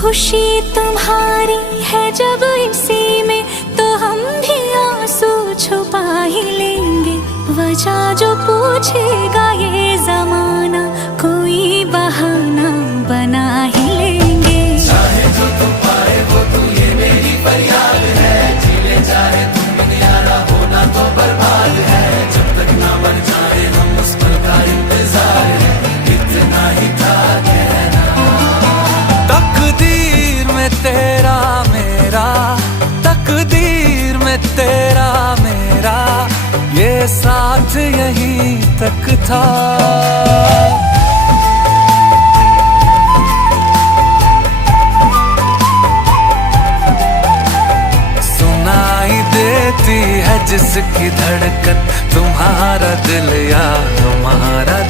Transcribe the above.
खुशी तुम्हारी है जब इसी में, तो हम भी आंसू छुपा ही लेंगे। वजह जो पूछेगा ये जमाना, कोई बहाना बना ही लेंगे। चाहे जो तू पाए वो तू, ये मेरी फरियाद है। जीले चाहे तुम दुनियारा, होना तो बर्बाद है। जब तक ना मर जाए हम, उस पल का इंतजार है। इतना ही था कहना। तकदीर में तेरा मेरा, तकदीर में तेरा मेरा, ये साथ यहीं तक था। सुनाई देती है जिसकी धड़कन, तुम्हारा दिल या हमारा